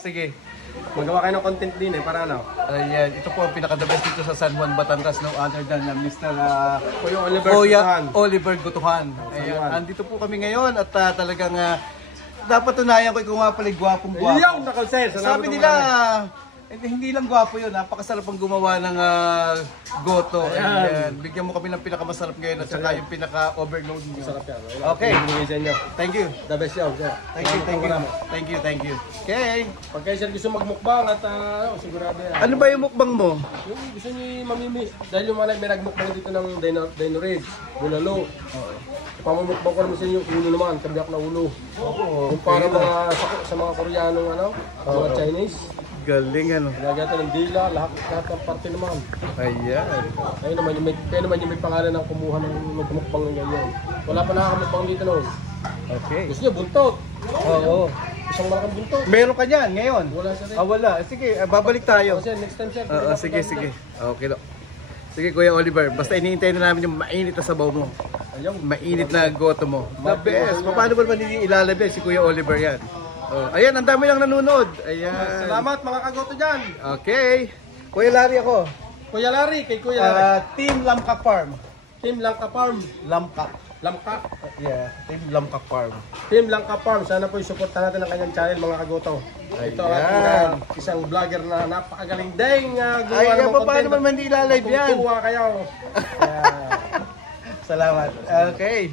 Sige. Magawa kayo ng content din para ano? Ayan, ito po ang pinaka-the best dito sa San Juan, Batangas, no other than Mr. Kuya Oliver Kuya Gutuhan. Oliver Gutuhan. Ayan, andito po kami ngayon at talagang dapat tunayan ko kung nga pala gwapong-gwapo. Iyaw na sir. Sabi nila, hindi lang gwapo yun, napakasarap ang gumawa ng goto. Ayan. Bigyan mo kami ng pinakamasarap ngayon at saka yung pinaka-overload mo. Sarap yan. Okay. Sa inyo. Thank you. The best yan, sir. Thank you. Okay. Pag kayo sir gusto magmukbang at sigurado yan. Ano ba yung mukbang mo? Yung gusto niyo mamimi. Dahil yung mga may nagmukbang dito ng Dino Ribs, Bulalo. Pamumukbang ko naman sa inyo, ulo naman, kabiyak na ulo. Yung para sa mga Koreanong mga Chinese. Galing ano. Nagagatan ng dila, lahat ng parte naman. Ayan. Kaya naman yung may pangalan ng kumuha ng magmukbang ng ganyan. Wala pa nakakamukbang dito noon. Okay. Gusto niyo buntot. Oo. Isang malaking buntot. Meron ka dyan ngayon? Wala siya rin. Wala. Sige, babalik tayo. Kasi next time sir. Sige. Okay do. Sige Kuya Oliver, basta iniintay na namin yung mainit na sabaw mo. Mainit na goto mo. The best. Paano ba naman ilalabay si Kuya Oliver yan? Ayan, ang dami lang nanonood. Ayan. Salamat mga kagoto dyan. Okay. Kuya Larry ako. Kuya Larry, kay Kuya Larry. Team Lamkak Farm. Team Langka Farm. Lamkak. Langka. Yeah, Team Lamkak Farm. Team Langka Farm. Sana po i-supportan natin ang kanyang channel mga kagoto. Ito ang isang vlogger na napakagaling ding gumawa ng content. Paano naman hindi ilalive yan? Tuwa kayo. Salamat. Okay.